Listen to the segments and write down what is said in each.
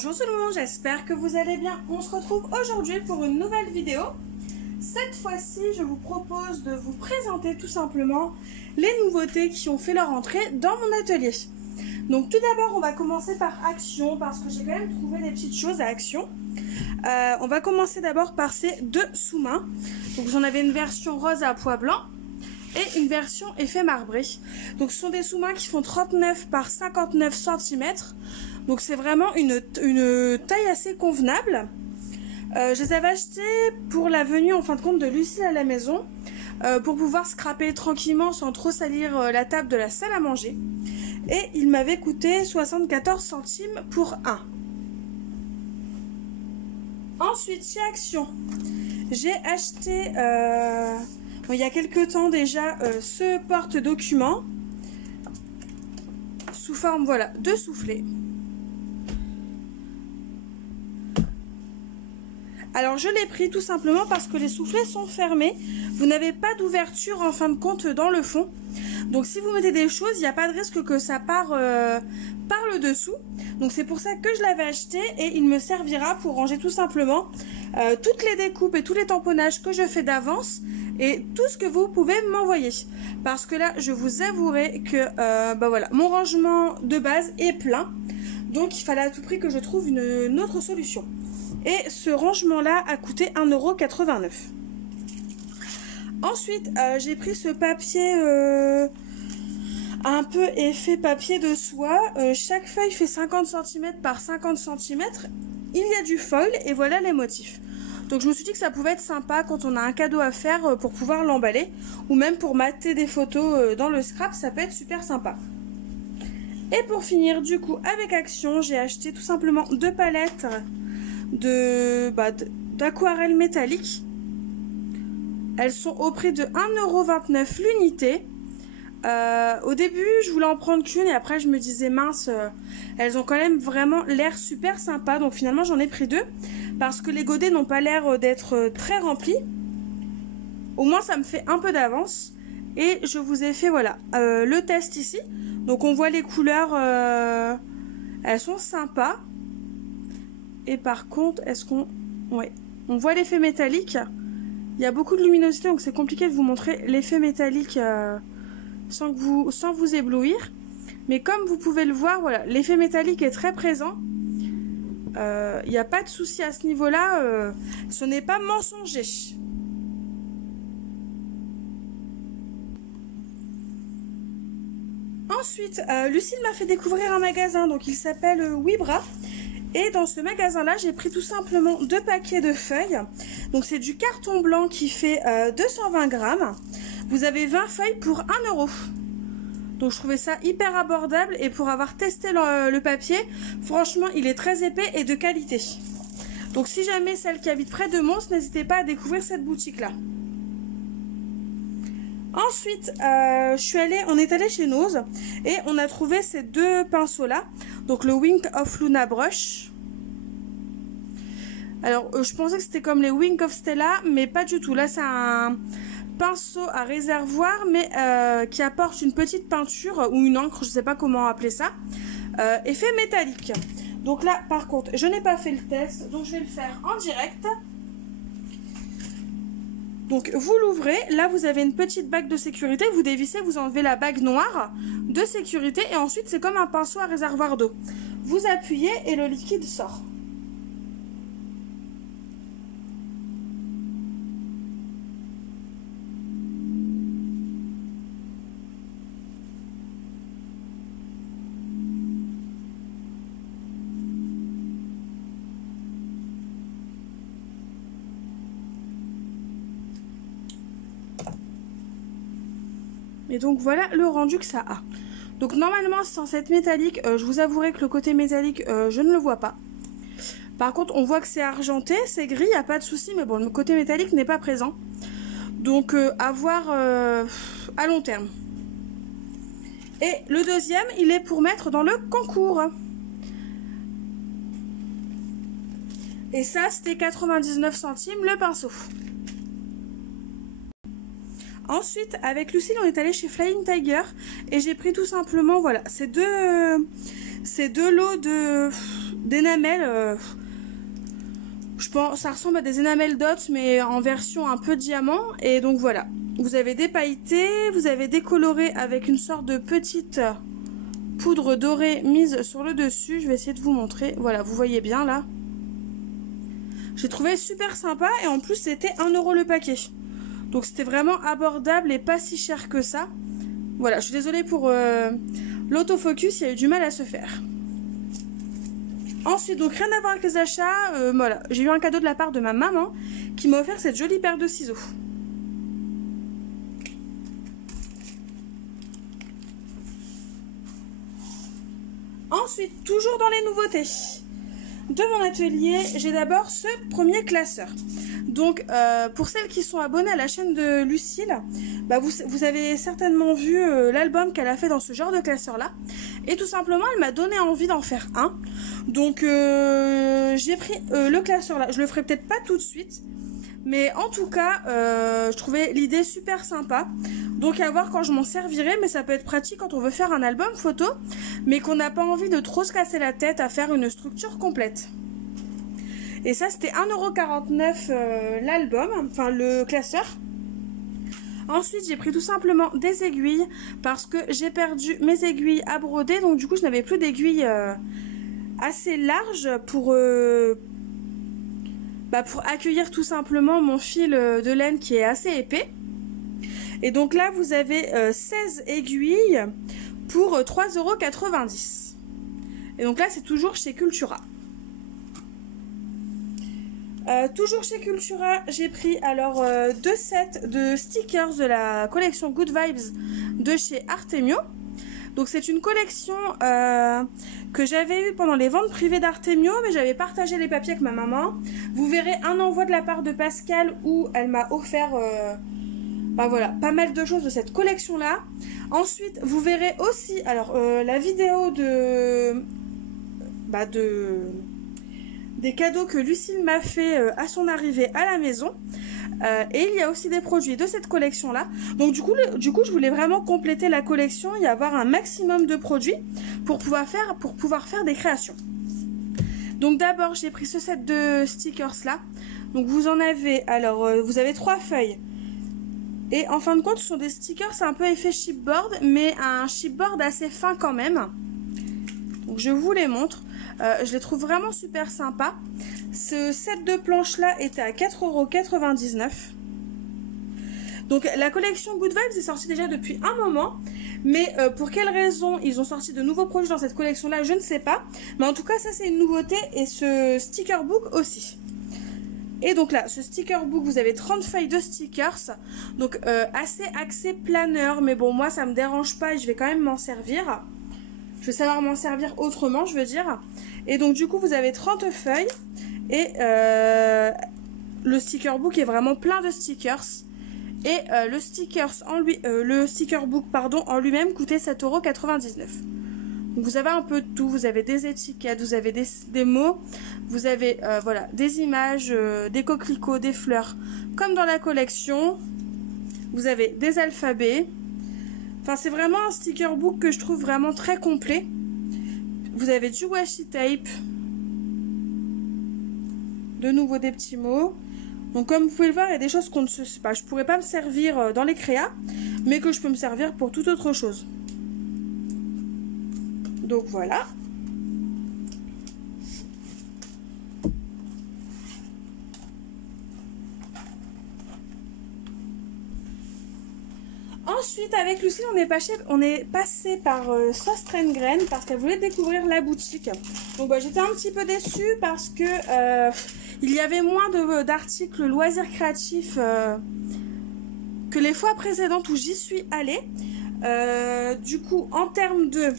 Bonjour tout le monde, j'espère que vous allez bien. On se retrouve aujourd'hui pour une nouvelle vidéo. Cette fois-ci, je vous propose de vous présenter tout simplement les nouveautés qui ont fait leur entrée dans mon atelier. Donc tout d'abord, on va commencer par Action parce que j'ai quand même trouvé des petites choses à Action. On va commencer d'abord par ces deux sous-mains. Donc vous en avez une version rose à pois blanc et une version effet marbré. Donc ce sont des sous-mains qui font 39 par 59 cm. Donc c'est vraiment une taille assez convenable. Je les avais achetés pour la venue en fin de compte de Lucille à la maison. Pour pouvoir scraper tranquillement sans trop salir la table de la salle à manger. Et il m'avait coûté 74 centimes pour un. Ensuite chez Action, j'ai acheté il y a quelques temps déjà ce porte-document sous forme de soufflet. Alors je l'ai pris tout simplement parce que les soufflets sont fermés. Vous n'avez pas d'ouverture en fin de compte dans le fond. Donc si vous mettez des choses, il n'y a pas de risque que ça part par le dessous. Donc c'est pour ça que je l'avais acheté et il me servira pour ranger tout simplement toutes les découpes et tous les tamponnages que je fais d'avance et tout ce que vous pouvez m'envoyer. Parce que là, je vous avouerai que mon rangement de base est plein. Donc il fallait à tout prix que je trouve une autre solution. Et ce rangement-là a coûté 1,89 €. Ensuite, j'ai pris ce papier un peu effet papier de soie. Chaque feuille fait 50 cm par 50 cm. Il y a du foil et voilà les motifs. Donc je me suis dit que ça pouvait être sympa quand on a un cadeau à faire pour pouvoir l'emballer. Ou même pour mater des photos dans le scrap, ça peut être super sympa. Et pour finir, du coup, avec Action, j'ai acheté tout simplement deux palettes d'aquarelle métallique. Elles sont au prix de 1,29 € l'unité. Au début je voulais en prendre qu'une et après je me disais mince, elles ont quand même vraiment l'air super sympa. Donc finalement j'en ai pris deux parce que les godets n'ont pas l'air d'être très remplis. Au moins ça me fait un peu d'avance. Et je vous ai fait le test ici. Donc on voit les couleurs, elles sont sympas. Et par contre, on voit l'effet métallique. Il y a beaucoup de luminosité, donc c'est compliqué de vous montrer l'effet métallique sans vous éblouir. Mais comme vous pouvez le voir, l'effet métallique est très présent. Il n'y a pas de souci à ce niveau-là. Ce n'est pas mensonger. Ensuite, Lucille m'a fait découvrir un magasin, donc il s'appelle Wibra. Et dans ce magasin-là, j'ai pris tout simplement deux paquets de feuilles. Donc c'est du carton blanc qui fait 220 grammes. Vous avez 20 feuilles pour 1 €. Donc je trouvais ça hyper abordable et pour avoir testé le papier, franchement il est très épais et de qualité. Donc si jamais celles qui habitent près de Mons, n'hésitez pas à découvrir cette boutique-là. Ensuite, on est allé chez Nose et on a trouvé ces deux pinceaux-là. Donc le Wink of Luna Brush. Alors je pensais que c'était comme les Wink of Stella, mais pas du tout. Là c'est un pinceau à réservoir, mais qui apporte une petite peinture ou une encre, je sais pas comment appeler ça. Effet métallique. Donc là par contre je n'ai pas fait le test, donc je vais le faire en direct. Donc vous l'ouvrez, là vous avez une petite bague de sécurité, vous dévissez, vous enlevez la bague noire de sécurité et ensuite c'est comme un pinceau à réservoir d'eau. Vous appuyez et le liquide sort. Et donc voilà le rendu que ça a. Donc normalement c'est censé être métallique. Je vous avouerai que le côté métallique je ne le vois pas. Par contre on voit que c'est argenté, c'est gris, il n'y a pas de souci. Mais bon, le côté métallique n'est pas présent. Donc à voir à long terme. Et le deuxième il est pour mettre dans le concours. Et ça c'était 99 centimes le pinceau. Ensuite, avec Lucille, on est allé chez Flying Tiger et j'ai pris tout simplement, ces deux lots d'énamel. Je pense ça ressemble à des énamels dots mais en version un peu diamant. Et donc voilà, vous avez dépailleté, vous avez décoloré avec une sorte de petite poudre dorée mise sur le dessus. Je vais essayer de vous montrer. Voilà, vous voyez bien là. J'ai trouvé super sympa et en plus c'était 1 € le paquet. Donc c'était vraiment abordable et pas si cher que ça. Voilà, je suis désolée pour l'autofocus, il y a eu du mal à se faire. Ensuite, donc rien à voir avec les achats, voilà, j'ai eu un cadeau de la part de ma maman qui m'a offert cette jolie paire de ciseaux. Ensuite, toujours dans les nouveautés de mon atelier, j'ai d'abord ce premier classeur. Donc, pour celles qui sont abonnées à la chaîne de Lucille, bah vous avez certainement vu l'album qu'elle a fait dans ce genre de classeur-là. Et tout simplement, elle m'a donné envie d'en faire un. Donc, j'ai pris le classeur-là. Je le ferai peut-être pas tout de suite. Mais en tout cas, je trouvais l'idée super sympa. Donc, à voir quand je m'en servirai. Mais ça peut être pratique quand on veut faire un album photo. Mais qu'on n'a pas envie de trop se casser la tête à faire une structure complète. Et ça, c'était 1,49 € l'album, enfin le classeur. Ensuite, j'ai pris tout simplement des aiguilles parce que j'ai perdu mes aiguilles à broder. Donc du coup, je n'avais plus d'aiguilles assez larges pour accueillir tout simplement mon fil de laine qui est assez épais. Et donc là, vous avez 16 aiguilles pour 3,90 €. Et donc là, c'est toujours chez Cultura. Toujours chez Cultura, j'ai pris alors 2 sets de stickers de la collection Good Vibes de chez Artemio. Donc c'est une collection que j'avais eue pendant les ventes privées d'Artemio, mais j'avais partagé les papiers avec ma maman. Vous verrez un envoi de la part de Pascal où elle m'a offert voilà, pas mal de choses de cette collection-là. Ensuite, vous verrez aussi alors la vidéo des cadeaux que Lucille m'a fait à son arrivée à la maison. Et il y a aussi des produits de cette collection là. Donc du coup je voulais vraiment compléter la collection et avoir un maximum de produits pour pouvoir faire des créations. Donc d'abord j'ai pris ce set de stickers là. Donc vous en avez, alors vous avez 3 feuilles. Et en fin de compte ce sont des stickers un peu effet chipboard, mais un chipboard assez fin quand même. Donc je vous les montre. Je les trouve vraiment super sympas. Ce set de planches là était à 4,99 €. Donc la collection Good Vibes est sortie déjà depuis un moment. Mais pour quelle raison ils ont sorti de nouveaux produits dans cette collection là, je ne sais pas. Mais en tout cas ça c'est une nouveauté. Et ce sticker book aussi. Et donc là, ce sticker book, vous avez 30 feuilles de stickers. Donc assez axé planeur. Mais bon, moi ça me dérange pas et je vais quand même m'en servir. Je vais savoir m'en servir autrement, je veux dire. Et donc du coup, vous avez 30 feuilles. Et le sticker book est vraiment plein de stickers. Et le sticker book en lui-même coûtait 7,99 €. Donc vous avez un peu de tout. Vous avez des étiquettes, vous avez des mots. Vous avez voilà, des images, des coquelicots, des fleurs. Comme dans la collection. Vous avez des alphabets. Enfin, c'est vraiment un sticker book que je trouve vraiment très complet. Vous avez du washi tape. De nouveau des petits mots. Donc comme vous pouvez le voir, il y a des choses qu'on ne sait pas. Je pourrais pas me servir dans les créas, mais que je peux me servir pour toute autre chose. Donc voilà. Ensuite, avec Lucille, on est passé par Sostrengren parce qu'elle voulait découvrir la boutique. Donc j'étais un petit peu déçue parce que il y avait moins d'articles loisirs créatifs que les fois précédentes où j'y suis allée. Du coup, en termes de...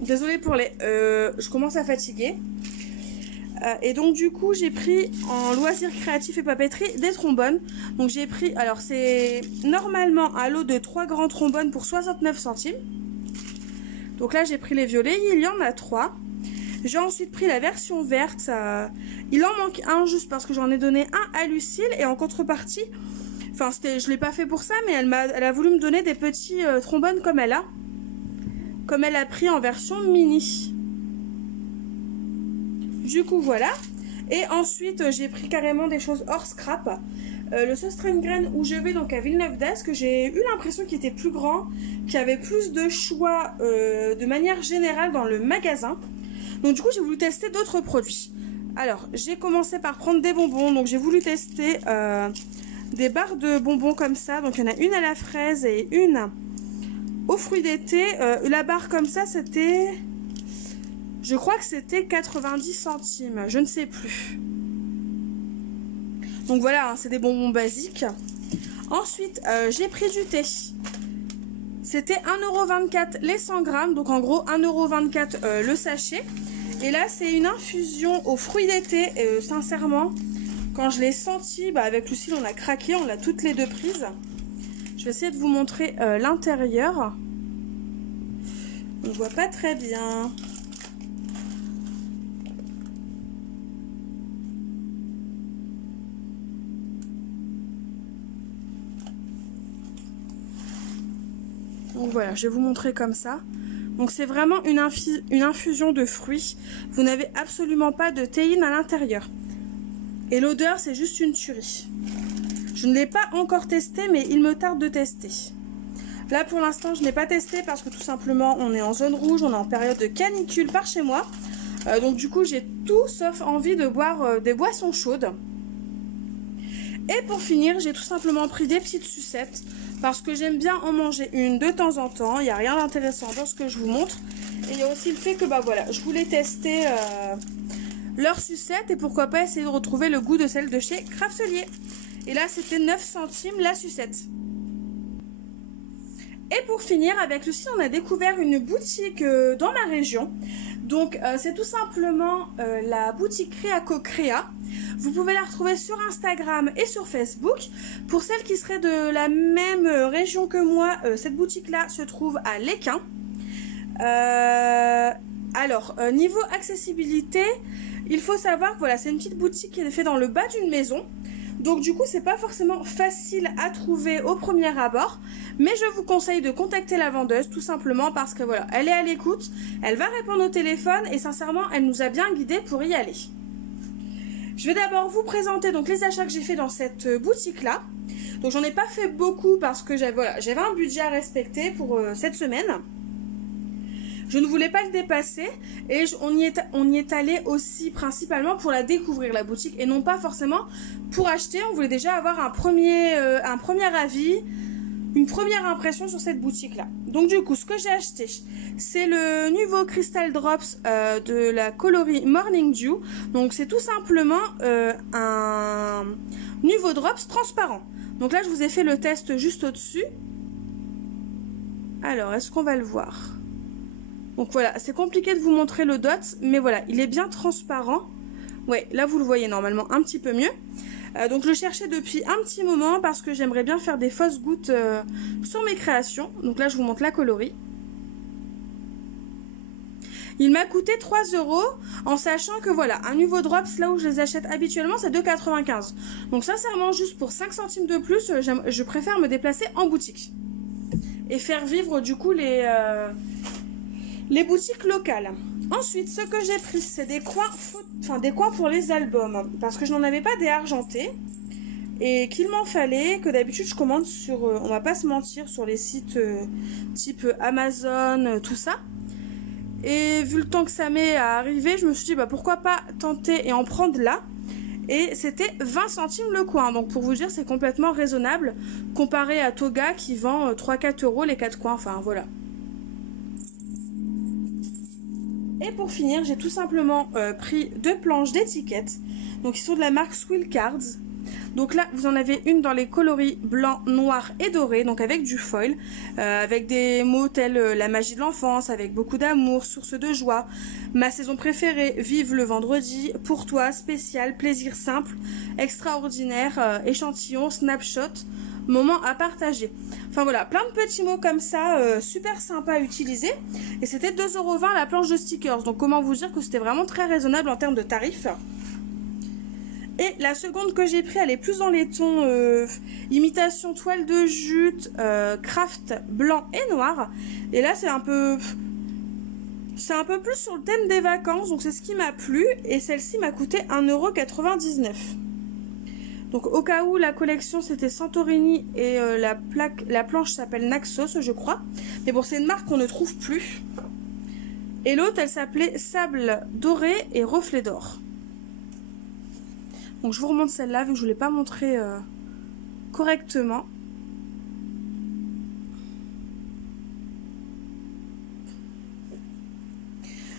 Désolée pour les... je commence à fatiguer. Et donc du coup j'ai pris en loisirs créatifs et papeterie des trombones. Donc j'ai pris, alors c'est normalement un lot de 3 grands trombones pour 69 centimes. Donc là j'ai pris les violets, il y en a 3. J'ai ensuite pris la version verte. Il en manque un juste parce que j'en ai donné un à Lucille. Et en contrepartie, enfin je l'ai pas fait pour ça, mais elle a voulu me donner des petits trombones comme elle a pris en version mini. Du coup voilà. Et ensuite j'ai pris carrément des choses hors scrap. Le Söstrem Grain où je vais donc à Villeneuve d'Ascq, j'ai eu l'impression qu'il était plus grand, qu'il y avait plus de choix de manière générale dans le magasin. Donc du coup j'ai voulu tester d'autres produits. Alors j'ai commencé par prendre des bonbons, donc j'ai voulu tester des barres de bonbons comme ça. Donc il y en a une à la fraise et une aux fruits d'été. La barre comme ça c'était, je crois que c'était 90 centimes, je ne sais plus. Donc voilà, hein, c'est des bonbons basiques. Ensuite, j'ai pris du thé. C'était 1,24 € les 100 grammes. Donc en gros, 1,24 € le sachet. Et là, c'est une infusion aux fruits d'été. Et sincèrement, quand je l'ai senti, avec Lucille, on a craqué. On l'a toutes les deux prises. Je vais essayer de vous montrer l'intérieur. On ne voit pas très bien. Donc voilà, je vais vous montrer comme ça. Donc c'est vraiment une infusion de fruits. Vous n'avez absolument pas de théine à l'intérieur. Et l'odeur, c'est juste une tuerie. Je ne l'ai pas encore testé, mais il me tarde de tester. Là, pour l'instant, je n'ai pas testé parce que tout simplement, on est en zone rouge, on est en période de canicule par chez moi. Donc du coup, j'ai tout sauf envie de boire des boissons chaudes. Et pour finir, j'ai tout simplement pris des petites sucettes parce que j'aime bien en manger une de temps en temps. Il n'y a rien d'intéressant dans ce que je vous montre. Et il y a aussi le fait que voilà, je voulais tester leurs sucettes et pourquoi pas essayer de retrouver le goût de celle de chez Craftelier. Et là, c'était 9 centimes la sucette. Et pour finir, avec Lucie, on a découvert une boutique dans ma région. Donc, c'est tout simplement la boutique Créaco Créa. Vous pouvez la retrouver sur Instagram et sur Facebook. Pour celles qui seraient de la même région que moi, cette boutique-là se trouve à Lesquin. Alors, niveau accessibilité, il faut savoir que voilà, c'est une petite boutique qui est faite dans le bas d'une maison. Donc du coup, c'est pas forcément facile à trouver au premier abord. Mais je vous conseille de contacter la vendeuse tout simplement parce que voilà, elle est à l'écoute, elle va répondre au téléphone et sincèrement, elle nous a bien guidés pour y aller. Je vais d'abord vous présenter donc les achats que j'ai fait dans cette boutique-là. Donc j'en ai pas fait beaucoup parce que j'avais un budget à respecter pour cette semaine. Je ne voulais pas le dépasser et on y est allé aussi principalement pour la découvrir, la boutique, et non pas forcément pour acheter. On voulait déjà avoir un premier avis, une première impression sur cette boutique-là. Donc du coup, ce que j'ai acheté, c'est le nouveau Crystal Drops de la coloris Morning Dew. Donc c'est tout simplement un nouveau Drops transparent. Donc là, je vous ai fait le test juste au-dessus. Alors, est-ce qu'on va le voir ? Donc voilà, c'est compliqué de vous montrer le dot, mais voilà, il est bien transparent. Ouais, là vous le voyez normalement un petit peu mieux. Donc je le cherchais depuis un petit moment parce que j'aimerais bien faire des fausses gouttes sur mes créations. Donc là je vous montre la coloris. Il m'a coûté 3 € en sachant que voilà, un nouveau drops là où je les achète habituellement c'est 2,95 €. Donc sincèrement, juste pour 5 centimes de plus, je préfère me déplacer en boutique. Et faire vivre du coup les boutiques locales. Ensuite, ce que j'ai pris, c'est des coins pour les albums. Parce que je n'en avais pas des argentés. Et qu'il m'en fallait, que d'habitude je commande sur, on va pas se mentir, sur les sites type Amazon, tout ça. Et vu le temps que ça met à arriver, je me suis dit, pourquoi pas tenter et en prendre là. Et c'était 20 centimes le coin. Donc pour vous dire, c'est complètement raisonnable comparé à Toga qui vend 3-4 € les 4 coins. Enfin voilà. Et pour finir, j'ai tout simplement pris 2 planches d'étiquettes. Donc ils sont de la marque Swill Cards. Donc là, vous en avez une dans les coloris blanc, noir et doré, donc avec du foil, avec des mots tels la magie de l'enfance, avec beaucoup d'amour, source de joie, ma saison préférée, vive le vendredi, pour toi, spécial, plaisir simple, extraordinaire, échantillon, snapshot, moment à partager. Enfin voilà, plein de petits mots comme ça, super sympa à utiliser. Et c'était 2,20 € la planche de stickers. Donc comment vous dire que c'était vraiment très raisonnable en termes de tarifs. Et la seconde que j'ai pris, elle est plus dans les tons imitation toile de jute, craft blanc et noir. Et là c'est un peu... C'est un peu plus sur le thème des vacances, donc c'est ce qui m'a plu. Et celle-ci m'a coûté 1,99 €. Donc au cas où la collection c'était Santorini et la planche s'appelle Naxos, je crois. Mais bon, c'est une marque qu'on ne trouve plus. Et l'autre, elle s'appelait Sable Doré et Reflet d'Or. Donc je vous remonte celle-là, vu que je ne l'ai pas montré correctement.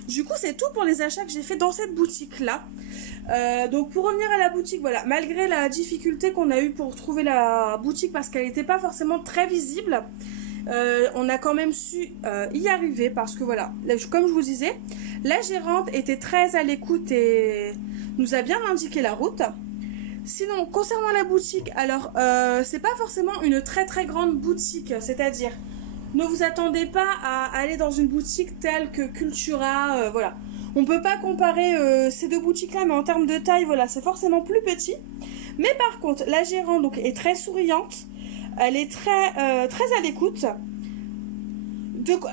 Du coup, c'est tout pour les achats que j'ai fait dans cette boutique-là. Donc pour revenir à la boutique, voilà, malgré la difficulté qu'on a eue pour trouver la boutique parce qu'elle n'était pas forcément très visible, on a quand même su y arriver parce que voilà, comme je vous disais, la gérante était très à l'écoute et nous a bien indiqué la route. Sinon, concernant la boutique, alors c'est pas forcément une très grande boutique, c'est-à-dire ne vous attendez pas à aller dans une boutique telle que Cultura, voilà. On peut pas comparer ces deux boutiques-là, mais en termes de taille, voilà, c'est forcément plus petit. Mais par contre, la gérante donc est très souriante, elle est très à l'écoute.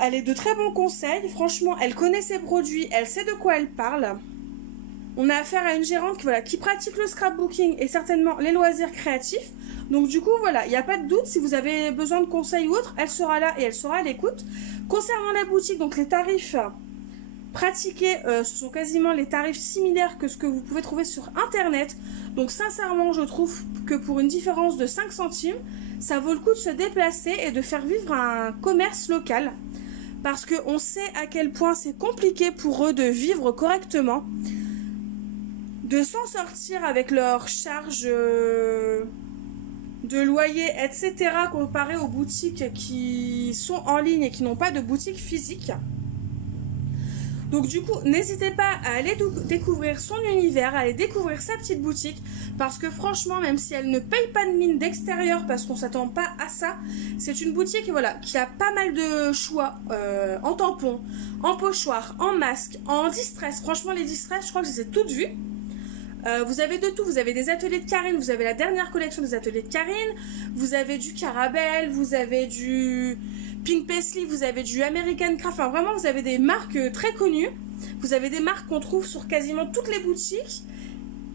Elle est de très bons conseils. Franchement, elle connaît ses produits, elle sait de quoi elle parle. On a affaire à une gérante qui pratique le scrapbooking et certainement les loisirs créatifs. Donc du coup, voilà, il n'y a pas de doute, si vous avez besoin de conseils ou autre, elle sera là et elle sera à l'écoute. Concernant la boutique, donc les tarifs pratiqués, ce sont quasiment les tarifs similaires que ce que vous pouvez trouver sur Internet. Donc sincèrement, je trouve que pour une différence de 5 centimes, ça vaut le coup de se déplacer et de faire vivre un commerce local. Parce qu'on sait à quel point c'est compliqué pour eux de vivre correctement, de s'en sortir avec leurs charges de loyer, etc. comparé aux boutiques qui sont en ligne et qui n'ont pas de boutique physique. Donc du coup, n'hésitez pas à aller découvrir son univers, à aller découvrir sa petite boutique, parce que franchement, même si elle ne paye pas de mine d'extérieur, parce qu'on ne s'attend pas à ça, c'est une boutique voilà, qui a pas mal de choix en tampons, en pochoirs, en masques, en distress. Franchement, les distress, je crois que je les ai toutes vues. Vous avez de tout, vous avez des ateliers de Karine, vous avez la dernière collection des ateliers de Karine, vous avez du Carabelle, vous avez du Pink Paisley, vous avez du American Craft, enfin vraiment vous avez des marques très connues, vous avez des marques qu'on trouve sur quasiment toutes les boutiques,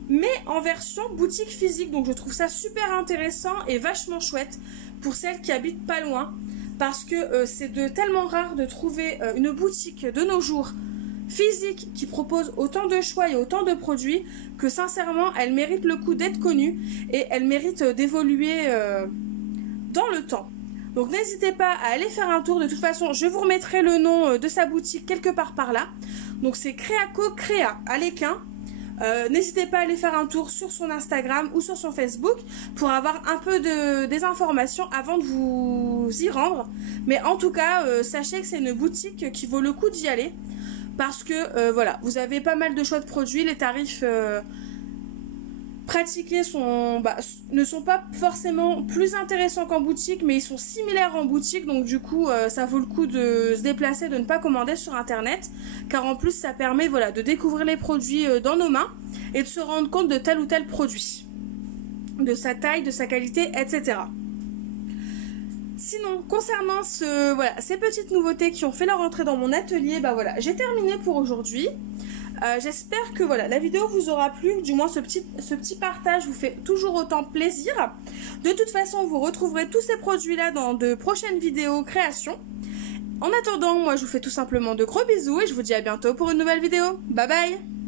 mais en version boutique physique, donc je trouve ça super intéressant et vachement chouette pour celles qui habitent pas loin, parce que c'est tellement rare de trouver une boutique de nos jours physique qui propose autant de choix et autant de produits que sincèrement elle mérite le coup d'être connue et elle mérite d'évoluer dans le temps. Donc n'hésitez pas à aller faire un tour, de toute façon je vous remettrai le nom de sa boutique quelque part par là. Donc c'est Créaco Créa à l'Équin. N'hésitez pas à aller faire un tour sur son Instagram ou sur son Facebook pour avoir un peu des informations avant de vous y rendre. Mais en tout cas, sachez que c'est une boutique qui vaut le coup d'y aller. Parce que voilà, vous avez pas mal de choix de produits, les tarifs pratiqués ne sont pas forcément plus intéressants qu'en boutique, mais ils sont similaires en boutique, donc du coup ça vaut le coup de se déplacer, de ne pas commander sur Internet, car en plus ça permet voilà, de découvrir les produits dans nos mains et de se rendre compte de tel ou tel produit, de sa taille, de sa qualité, etc. Sinon, concernant ces petites nouveautés qui ont fait leur entrée dans mon atelier, bah voilà, j'ai terminé pour aujourd'hui. J'espère que voilà, la vidéo vous aura plu, du moins ce petit partage vous fait toujours autant plaisir. De toute façon, vous retrouverez tous ces produits-là dans de prochaines vidéos création. En attendant, moi je vous fais tout simplement de gros bisous et je vous dis à bientôt pour une nouvelle vidéo. Bye bye!